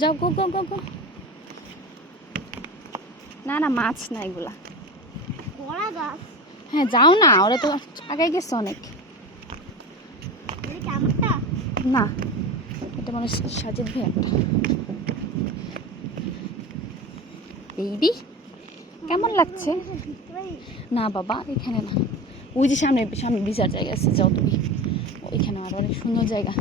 যাও গো গো গো গো। না না মাছ না এগুলা। হ্যাঁ যাও না, ওরা তো আগে গেছে অনেক। না এটা মনে হয় সাজিদ ভাই একটা। বেবি কেমন লাগছে? না বাবা এখানে না, ওই যে সামনে সামনে বিচার জায়গা আছে, যাও তুমি ওইখানে, আর অনেক সুন্দর জায়গা।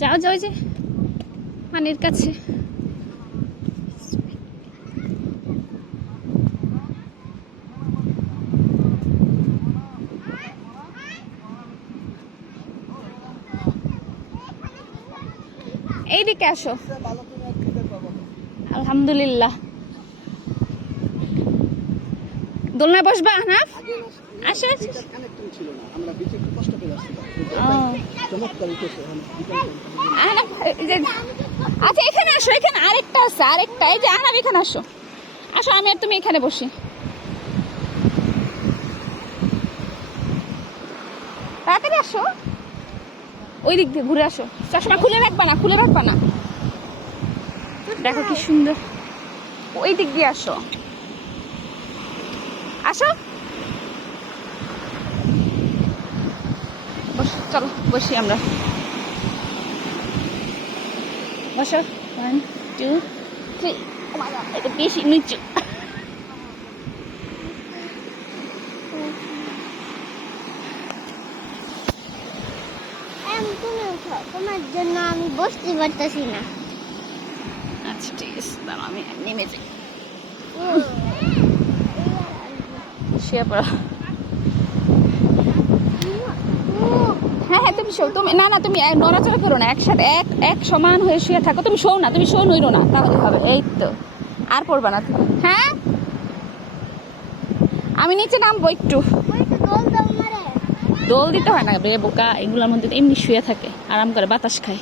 যাও যাও যে পানির কাছে। এইদিকে আসো। আলহামদুলিল্লাহ। দোলনায় বসবা না? আসো। আচ্ছা এখানে আসো, এখানে আরেকটা আছে, আরেকটা। এই যে আহনাব এখানে আসো, আসো আমি আর তুমি এখানে বসি। তাড়াতাড়ি আসো, ওই দিক দিয়ে ঘুরে আসো। চশমা খুলে রাখবা না, খুলে রাখবা না। দেখো কি সুন্দর, ওই দিক দিয়ে আসো, আসো চলো বসি আমরা। বসো, 1 2 3। এটা বেশি নিচু। তোমার জন্য আমি বসতে পারতেছি না। আচ্ছা ঠিক আছে, দাঁড়াও আমি নেমে যাই। শুয়ে পড়ো। হ্যাঁ হ্যাঁ তুমি শো, তুমি না না তুমি নড়াচড়া করো না, একসাথে এক সমান হয়ে শুয়ে থাকো। তুমি শো না, তুমি শো নইরো না, তাহলে হবে। এই তো আর পড়বা না তুমি। হ্যাঁ আমি নিচে নামবো একটু। দোল দিতে হয় না রে বোকা, এগুলোর মধ্যে এমনি শুয়ে থাকে, আরাম করে বাতাস খায়।